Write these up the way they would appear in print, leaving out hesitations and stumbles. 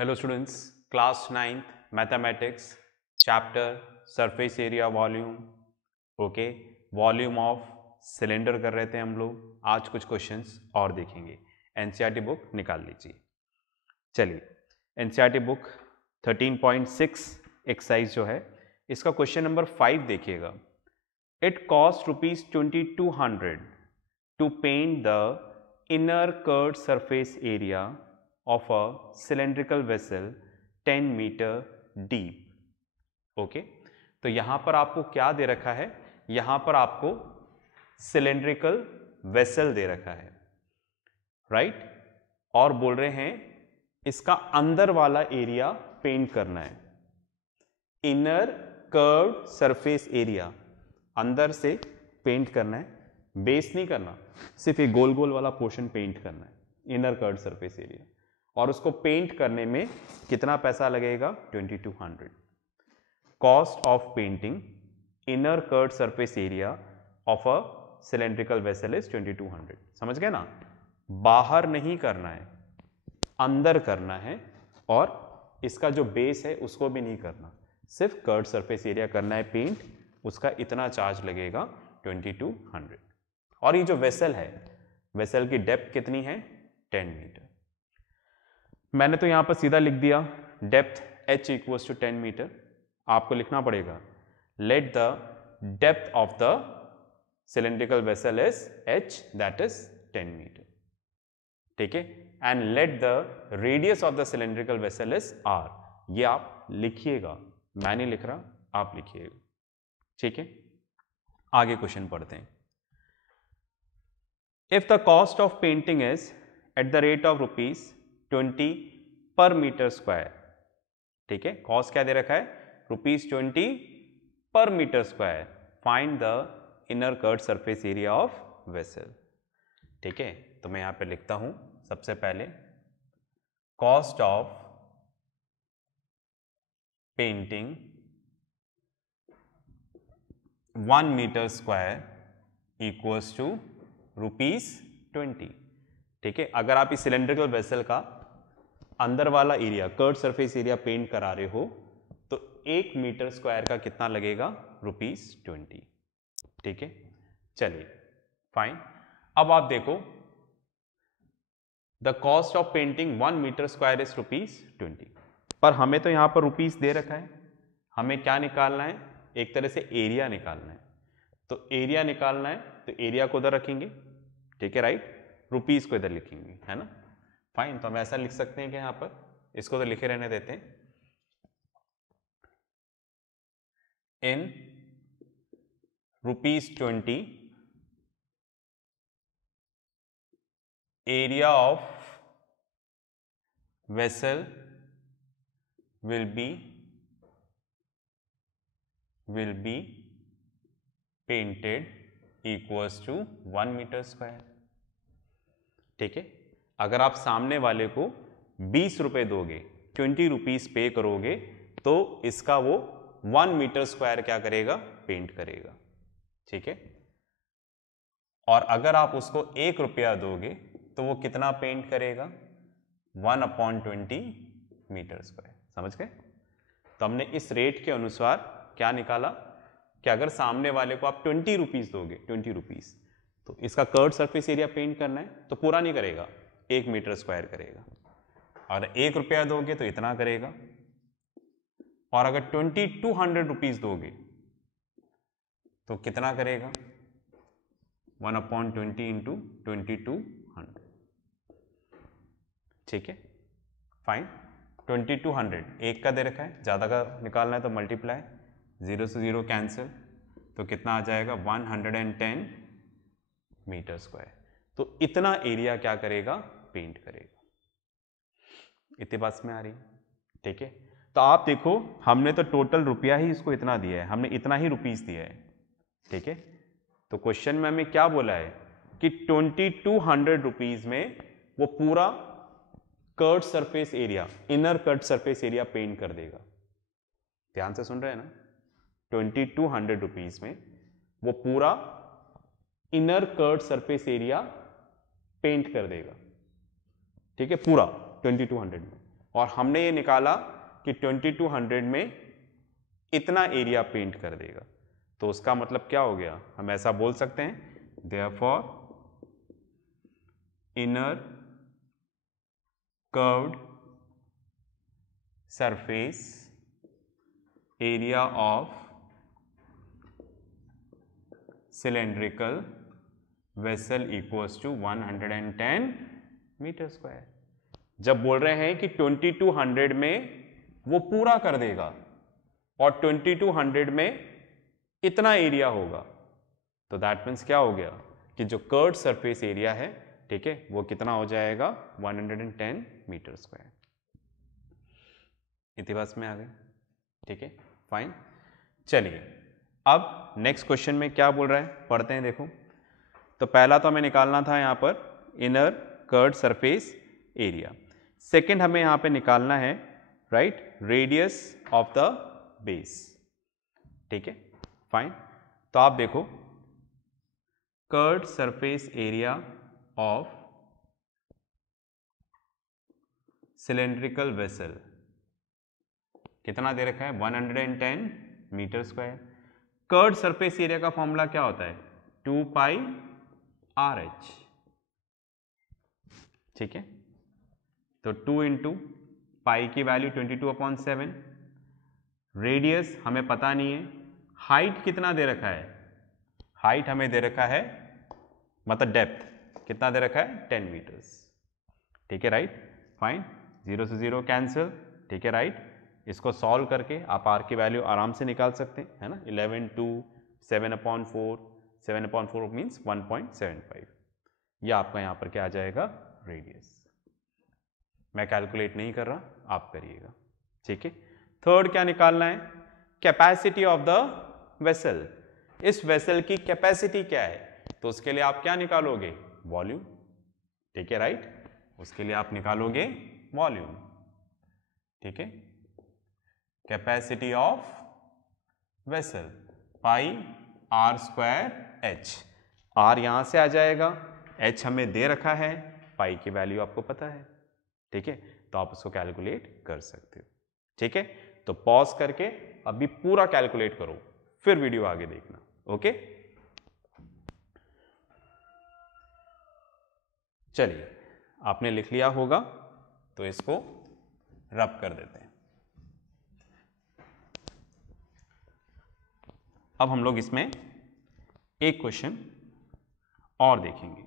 Hello students, class 9th mathematics chapter surface area volume okay volume of cylinder कर रहे थे हम लोग। आज कुछ क्वेश्चंस और देखेंगे। एनसीईआरटी बुक निकाल लीजिए। चलिए एनसीईआरटी बुक 13.6 एक्सरसाइज जो है इसका क्वेश्चन नंबर 5 देखिएगा। It cost ₹2200 to paint the inner curved surface area of a cylindrical vessel 10 metre deep. Okay, तो यहां पर आपको क्या दे रखा है? यहां पर आपको सिलेंड्रिकल वेसल दे रखा है, राइट? और बोल रहे हैं इसका अंदर वाला एरिया पेंट करना है। इनर कर्व्ड सरफेस एरिया अंदर से पेंट करना है, बेस नहीं करना, सिर्फ ये गोल गोल वाला पोर्शन पेंट करना है, इनर कर्व्ड सरफेस एरिया। और उसको पेंट करने में कितना पैसा लगेगा? 2200। Cost of painting inner curved surface area of a cylindrical vessel is 2200। समझ गए ना? बाहर नहीं करना है, अंदर करना है। और इसका जो बेस है उसको भी नहीं करना, सिर्फ कर्व्ड सरफेस एरिया करना है पेंट। उसका इतना चार्ज लगेगा 2200। और ये जो वेसल है, वेसल की डेप्थ कितनी है? 10 मीटर। मैंने तो यहां पर सीधा लिख दिया depth h equals to 10 metre. आपको लिखना पड़ेगा let the depth of the cylindrical vessel is h, that is 10 metre. ठीक है, and let the radius of the cylindrical vessel is r। ये आप लिखिएगा, मैं नहीं लिख रहा, आप लिखिएगा। ठीक है, आगे क्वेश्चन पढ़ते हैं। If the cost of painting is at the rate of ₹20 per metre square. ठीक है, कॉस्ट क्या दे रखा है? ₹20 per metre square. Find the inner curved surface area of vessel. ठीक है, तो मैं यहां पे लिखता हूं सबसे पहले cost of painting 1 metre square equals to ₹20। ठीक है, अगर आप इस सिलेंड्रिकल वेसल का अंदर वाला area, curved surface area paint करा रहे हो तो 1 मीटर स्क्वायर का कितना लगेगा? ₹20। ठीक है, चलिए फाइन। अब आप देखो the cost of painting 1 metre square is ₹20, पर हमें तो यहां पर रुपीस दे रखा है। हमें क्या निकालना है? एक तरह से एरिया निकालना है। तो एरिया निकालना है तो एरिया को उधर रखेंगे, ठीक है, राइट? रुपीस को इधर लिखेंगे, है ना? फाइन, तो हम ऐसा लिख सकते हैं कि यहां पर इसको तो लिखे रहने देते हैं, in ₹20 area of vessel will be painted equals to 1 metre square. ठीक है, अगर आप सामने वाले को 20 रुपए दोगे, 20 रुपीज पे करोगे, तो इसका वो 1 मीटर स्क्वायर क्या करेगा? पेंट करेगा। ठीक है, और अगर आप उसको 1 रुपया दोगे तो वो कितना पेंट करेगा? 1/20 मीटर स्क्वायर। समझ गए? तो हमने इस रेट के अनुसार क्या निकाला कि अगर सामने वाले को आप 20 रुपीज दोगे, 20 रुपीज, तो इसका कर्व्ड सरफेस एरिया पेंट करना है तो पूरा नहीं करेगा, 1 मीटर स्क्वायर करेगा। और 1 रुपया दोगे तो इतना करेगा। और अगर 2200 रुपीज दोगे तो कितना करेगा? 1/20 इंटू 2200। ठीक है, फाइन। 2200 एक का दे रखा है, ज़्यादा का निकालना है तो मल्टीप्लाई, 0 से 0 कैंसिल, तो कितना आ जाएगा? 110 मीटर स्क्वायर। तो इतना एरिया क्या करेगा? पेंट करेगा। इतनी बात में आ रही? ठीक है, तो आप देखो हमने तो टोटल रुपया ही इसको इतना दिया है, हमने इतना ही रुपीस दिया है। ठीक है, तो क्वेश्चन में हमें क्या बोला है कि 2200 रुपीज में वो पूरा curved surface area, inner curved surface area paint कर देगा। ध्यान से सुन रहे हैं ना? 2200 रुपीज में वो पूरा inner curved surface area paint कर देगा। ठीक है, पूरा 2200 में। और हमने ये निकाला कि 2200 में इतना एरिया पेंट कर देगा, तो उसका मतलब क्या हो गया, हम ऐसा बोल सकते हैं therefore inner curved surface area of cylindrical vessel equals to 110 metre square. जब बोल रहे हैं कि 2200 में वो पूरा कर देगा और 2200 में इतना एरिया होगा, तो दैट मीन्स क्या हो गया कि जो कर्व्ड सरफेस एरिया है, ठीक है, वो कितना हो जाएगा 110 मीटर स्क्वायर। इतनी बात में आ गए, ठीक है, फाइन। चलिए अब नेक्स्ट क्वेश्चन में क्या बोल रहा है पढ़ते हैं। देखो, तो पहला तो हमें निकालना था यहाँ पर inner curved surface area. Second हमें यहाँ पे निकालना है right radius of the base, ठीक है, फाइन। तो आप देखो curved surface area of cylindrical vessel कितना दे रखा है 110 metre square. Curved surface area का फॉर्मूला क्या होता है 2 पाई RH, ठीक है, तो 2 इंटू पाई की वैल्यू 22/7, रेडियस हमें पता नहीं है, हाइट कितना दे रखा है, हाइट हमें दे रखा है मतलब डेप्थ कितना दे रखा है 10 मीटर्स, ठीक है, राइट, फाइन, 0 से 0 कैंसिल, ठीक है, राइट। इसको सॉल्व करके आप आर की वैल्यू आराम से निकाल सकते हैं, है ना, 11 2 7/4, 7/4 मीन्स 1.75, यह आपका यहाँ पर क्या आ जाएगा रेडियस। मैं कैलकुलेट नहीं कर रहा, आप करिएगा, ठीक है। थर्ड क्या निकालना है कैपेसिटी ऑफ द वेसल, इस वेसल की कैपेसिटी क्या है, तो उसके लिए आप क्या निकालोगे वॉल्यूम, ठीक है, राइट, उसके लिए आप निकालोगे वॉल्यूम, ठीक है, capacity of vessel pi R²H, R यहां से आ जाएगा, H हमें दे रखा है, पाई की वैल्यू आपको पता है, ठीक है, तो आप उसको कैलकुलेट कर सकते हो, ठीक है। तो पॉज करके अभी पूरा कैलकुलेट करो, फिर वीडियो आगे देखना, ओके। चलिए आपने लिख लिया होगा तो इसको रब कर देते हैं। अब हम लोग इसमें एक क्वेश्चन और देखेंगे,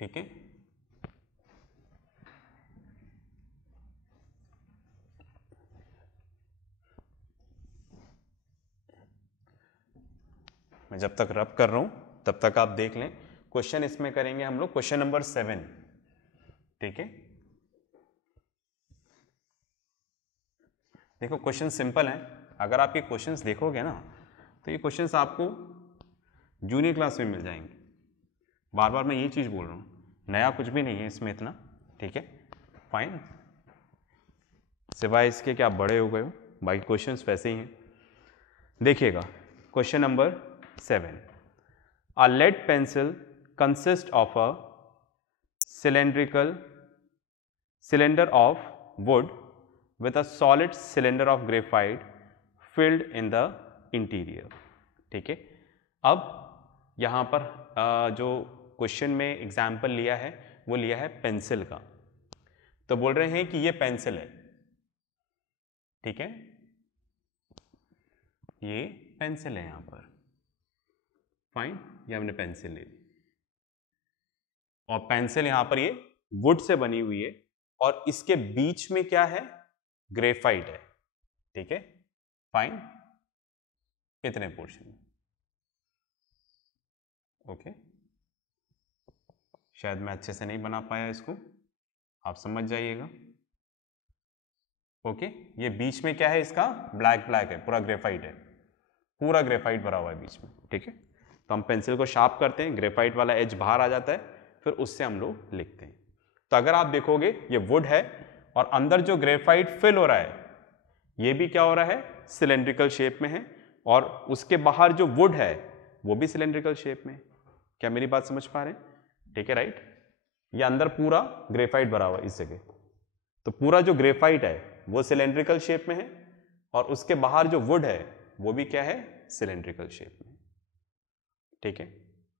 ठीक है। मैं जब तक रब कर रहा हूं तब तक आप देख लें। क्वेश्चन इसमें करेंगे हम लोग क्वेश्चन नंबर 7, ठीक है। देखो क्वेश्चन सिंपल है, अगर आप ये क्वेश्चंस देखोगे ना तो ये क्वेश्चंस आपको जूनियर क्लास में मिल जाएंगे। बार बार मैं ये चीज़ बोल रहा हूँ, नया कुछ भी नहीं है इसमें इतना, ठीक है, फाइन, सिवाय इसके कि आप बड़े हो गए हो, बाकी क्वेश्चंस वैसे ही हैं। देखिएगा question number 7, a lead pencil consist of a cylinder of wood with a solid cylinder of graphite filled in the interior, ठीक है। अब यहाँ पर जो क्वेश्चन में एग्जाम्पल लिया है वो लिया है पेंसिल का, तो बोल रहे हैं कि ये पेंसिल है, ठीक है, ये पेंसिल है यहाँ पर, फाइन, ये हमने पेंसिल ले ली और पेंसिल यहाँ पर ये वुड से बनी हुई है और इसके बीच में क्या है ग्रेफाइट है, ठीक है, फाइन, इतने पोर्शन, ओके। शायद मैं अच्छे से नहीं बना पाया इसको, आप समझ जाइएगा, ओके। ये बीच में क्या है इसका ब्लैक ब्लैक है, पूरा ग्रेफाइट है, पूरा ग्रेफाइट भरा हुआ है बीच में, ठीक है। तो हम पेंसिल को शार्प करते हैं, ग्रेफाइट वाला एज बाहर आ जाता है, फिर उससे हम लोग लिखते हैं। तो अगर आप देखोगे ये वुड है और अंदर जो ग्रेफाइट फिल हो रहा है ये भी क्या हो रहा है सिलेंड्रिकल शेप में है, और उसके बाहर जो वुड है वो भी सिलेंड्रिकल शेप में। क्या मेरी बात समझ पा रहे हैं, ठीक है, राइट। ये अंदर पूरा ग्रेफाइट भरा हुआ है इस जगह, तो पूरा जो ग्रेफाइट है वो सिलेंड्रिकल शेप में है और उसके बाहर जो वुड है वो भी क्या है, सिलेंड्रिकल शेप में। ठीक है,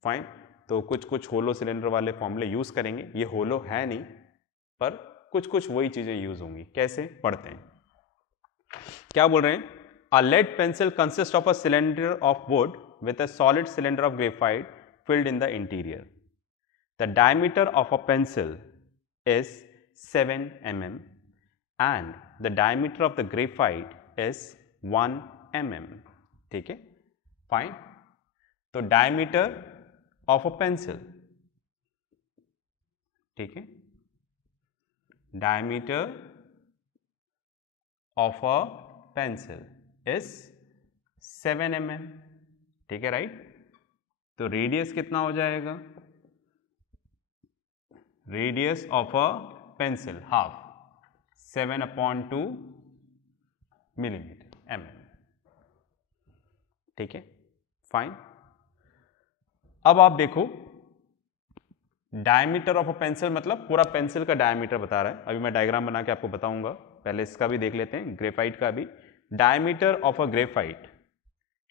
फाइन। तो कुछ कुछ होलो सिलेंडर वाले फॉर्मूले यूज करेंगे, ये होलो है नहीं पर कुछ कुछ वही चीजें यूज होंगी। कैसे, पढ़ते हैं। क्या बोल रहे हैं, a lead pencil consist of a cylinder of wood with a solid cylinder of graphite filled in the interior. The diameter of a pencil is 7 mm and the diameter of the graphite is 1 mm. ठीक है, fine. तो diameter of a pencil, ठीक है, diameter of a pencil is 7 mm, ठीक है, right. तो radius कितना हो जाएगा, radius of a pencil half, 7/2 millimetre mm, ठीक है, फाइन। अब आप देखो, डायमीटर ऑफ अ पेंसिल मतलब पूरा पेंसिल का डायमीटर बता रहा है। अभी मैं डायग्राम बना के आपको बताऊंगा, पहले इसका भी देख लेते हैं, ग्रेफाइट का भी। डायमीटर ऑफ अ ग्रेफाइट,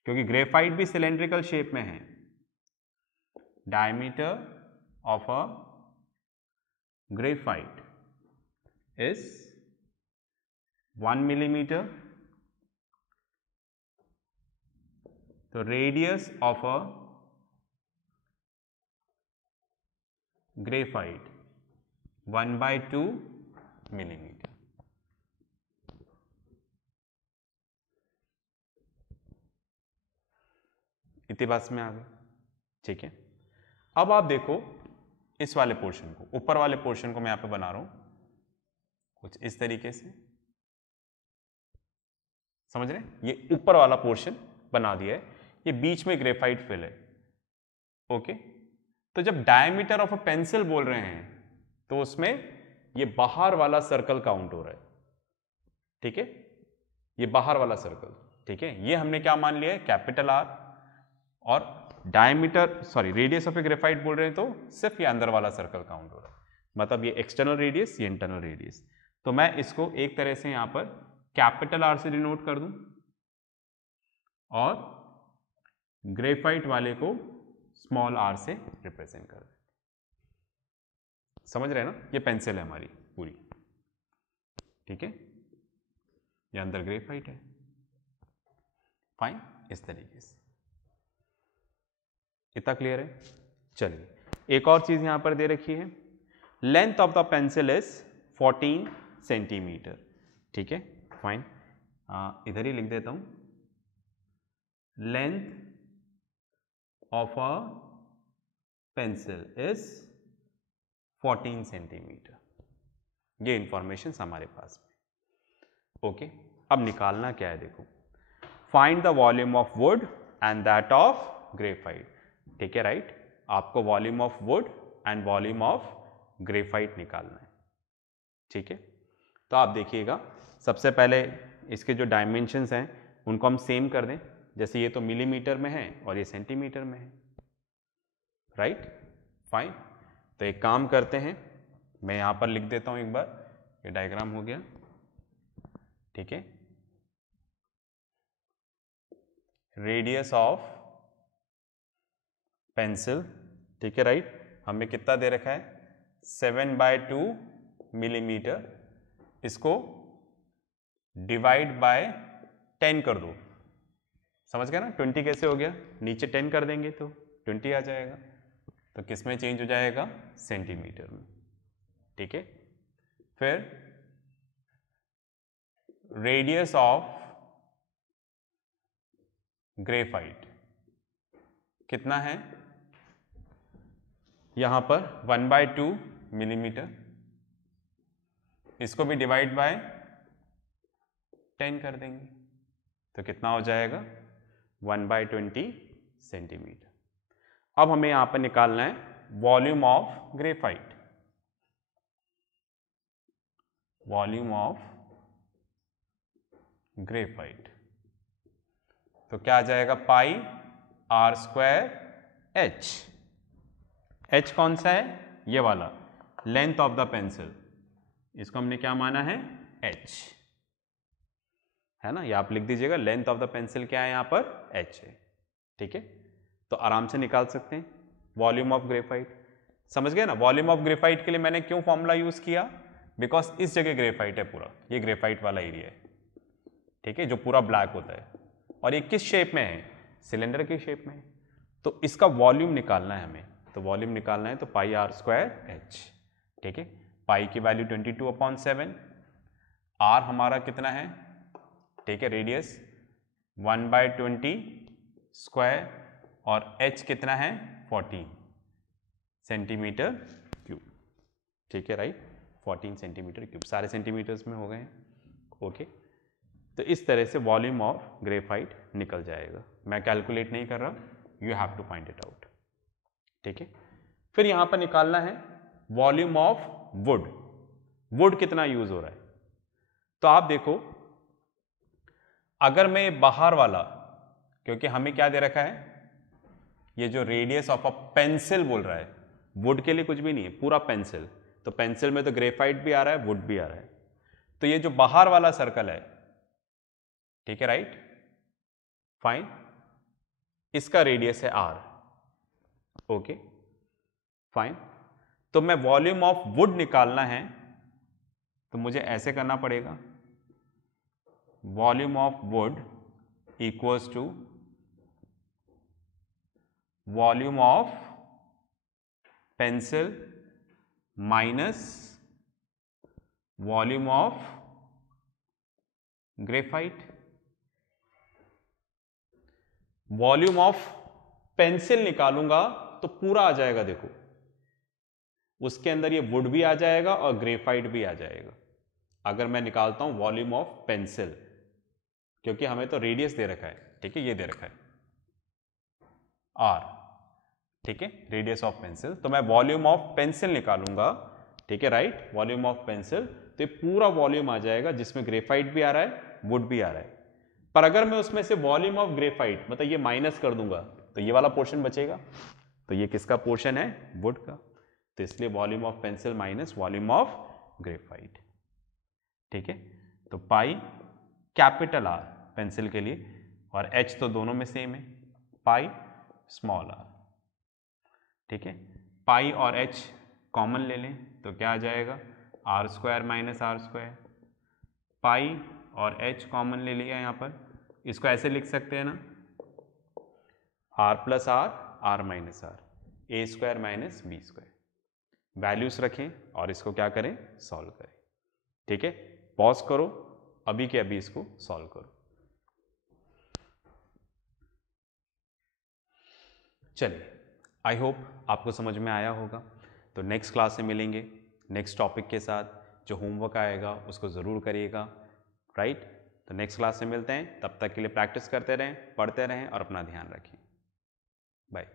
क्योंकि ग्रेफाइट भी सिलेंड्रिकल शेप में है, diameter of a graphite is 1 millimetre. तो radius of a graphite 1/2 millimetre. इतनी बात में आ गई, ठीक है। अब आप देखो इस वाले पोर्शन को, ऊपर वाले पोर्शन को मैं यहां पे बना रहा हूं कुछ इस तरीके से, समझ रहे हैं, ये ऊपर वाला पोर्शन बना दिया है, ये बीच में ग्रेफाइट फिल है। ओके, तो जब डायमीटर ऑफ अ पेंसिल बोल रहे हैं तो उसमें ये बाहर वाला सर्कल काउंट हो रहा है, ठीक है, ये बाहर वाला सर्कल, ठीक है। ये हमने क्या मान लिया है, कैपिटल आर। और diameter, sorry, radius of A graphite बोल रहे हैं तो सिर्फ ये अंदर वाला सर्कल काउंट हो रहा है, मतलब ये एक्सटर्नल रेडियस, ये इंटरनल रेडियस। तो मैं इसको एक तरह से यहां पर कैपिटल आर से डिनोट कर दूं और ग्रेफाइट वाले को स्मॉल आर से रिप्रेजेंट कर दें। समझ रहे हैं ना, ये पेंसिल है हमारी पूरी, ठीक है, ये अंदर ग्रेफाइट है, फाइन, इस तरीके से। इतना क्लियर है। चलिए एक और चीज यहां पर दे रखी है, length of the pencil is 14 centimetre, ठीक है, फाइन। इधर ही लिख देता हूं, length of a pencil is 14 centimetre. ये इंफॉर्मेशन हमारे पास में। ओके, अब निकालना क्या है, देखो, find the volume of would and that of graphite, ठीक है, राइट। आपको volume of would and volume of graphite निकालना है, ठीक है। तो आप देखिएगा, सबसे पहले इसके जो डायमेंशंस हैं उनको हम सेम कर दें, जैसे ये तो मिलीमीटर में है और ये सेंटीमीटर में है, राइट, फाइन। तो एक काम करते हैं, मैं यहां पर लिख देता हूं एक बार, ये डायग्राम हो गया, ठीक है। रेडियस ऑफ पेंसिल, ठीक है, राइट, हमें कितना दे रखा है, 7/2 मिलीमीटर। इसको डिवाइड बाय 10 कर दो, समझ गए ना, 20 कैसे हो गया, नीचे 10 कर देंगे तो 20 आ जाएगा, तो किस में चेंज हो जाएगा, सेंटीमीटर में, ठीक है। फिर रेडियस ऑफ ग्रेफाइट कितना है, यहां पर 1/2 मिलीमीटर, इसको भी डिवाइड बाय 10 कर देंगे तो कितना हो जाएगा, 1/20 सेंटीमीटर। अब हमें यहां पर निकालना है volume of graphite, volume of graphite, तो क्या आ जाएगा, पाई r² h। h कौन सा है, ये वाला, लेंथ ऑफ द पेंसिल, इसको हमने क्या माना है, h, है ना। या आप लिख दीजिएगा लेंथ ऑफ द पेंसिल क्या है यहाँ पर, h है। ठीक है, तो आराम से निकाल सकते हैं वॉल्यूम ऑफ ग्रेफाइट। समझ गए ना, वॉल्यूम ऑफ ग्रेफाइट के लिए मैंने क्यों फॉर्मूला यूज किया, बिकॉज इस जगह ग्रेफाइट है पूरा, ये ग्रेफाइट वाला एरिया है। ठीक है, जो पूरा ब्लैक होता है, और ये किस शेप में है, सिलेंडर की शेप में है। तो इसका वॉल्यूम निकालना है हमें, तो वॉल्यूम निकालना है तो पाई आर स्क्वायर एच। ठीक है, पाई की वैल्यू 22/7, आर हमारा कितना है, ठीक है, रेडियस 1/20 स्क्वायर, और एच कितना है 14 सेंटीमीटर क्यूब। ठीक है, राइट, 14 सेंटीमीटर क्यूब, सारे सेंटीमीटर्स में हो गए हैं। ओके, तो इस तरह से वॉल्यूम ऑफ ग्रेफाइट निकल जाएगा। मैं कैलकुलेट नहीं कर रहा, you have to find it out. ठीक है, फिर यहां पर निकालना है वॉल्यूम ऑफ वुड। वुड कितना यूज हो रहा है, तो आप देखो, अगर मैं बाहर वाला, क्योंकि हमें क्या दे रखा है, ये जो रेडियस ऑफ अ पेंसिल बोल रहा है, वुड के लिए कुछ भी नहीं है, पूरा पेंसिल, तो पेंसिल में तो ग्रेफाइट भी आ रहा है, वुड भी आ रहा है। तो ये जो बाहर वाला सर्कल है, ठीक है, राइट, फाइन, इसका रेडियस है आर। ओके, फाइन, तो मैं वॉल्यूम ऑफ वुड निकालना है तो मुझे ऐसे करना पड़ेगा, volume of wood equals to volume of pencil minus volume of graphite. Volume of pencil निकालूंगा तो पूरा आ जाएगा, देखो उसके अंदर ये वुड भी आ जाएगा और ग्रेफाइट भी आ जाएगा। अगर मैं निकालता हूं वॉल्यूम ऑफ पेंसिल, क्योंकि हमें तो रेडियस दे रखा है, ठीक है, ये दे रखा है आर, ठीक है, रेडियस ऑफ पेंसिल, तो मैं वॉल्यूम ऑफ पेंसिल निकालूंगा, ठीक है, राइट, वॉल्यूम ऑफ पेंसिल, तो ये पूरा वॉल्यूम आ जाएगा जिसमें ग्रेफाइट भी आ रहा है, वुड भी आ रहा है। पर अगर मैं उसमें से वॉल्यूम ऑफ ग्रेफाइट मतलब ये माइनस कर दूंगा तो ये वाला पोर्शन बचेगा, तो ये किसका पोर्शन है, वुड का, तो इसलिए volume of pencil minus volume of graphite. ठीक है, तो पाई कैपिटल आर पेंसिल के लिए, और एच तो दोनों में सेम है, पाई स्मॉल आर। ठीक है, पाई और एच कॉमन ले लें तो क्या आ जाएगा, r square minus r square. Pi और एच कॉमन ले लिया यहाँ पर, इसको ऐसे लिख सकते हैं ना, R plus R, R minus R, A square minus B square. Values रखें और इसको क्या करें, सॉल्व करें। ठीक है, पॉज करो, अभी के अभी इसको सॉल्व करो। चलिए, आई होप आपको समझ में आया होगा। तो नेक्स्ट क्लास में मिलेंगे नेक्स्ट टॉपिक के साथ, जो होमवर्क आएगा उसको ज़रूर करिएगा, राइट। तो नेक्स्ट क्लास में मिलते हैं, तब तक के लिए प्रैक्टिस करते रहें, पढ़ते रहें और अपना ध्यान रखें। बाय।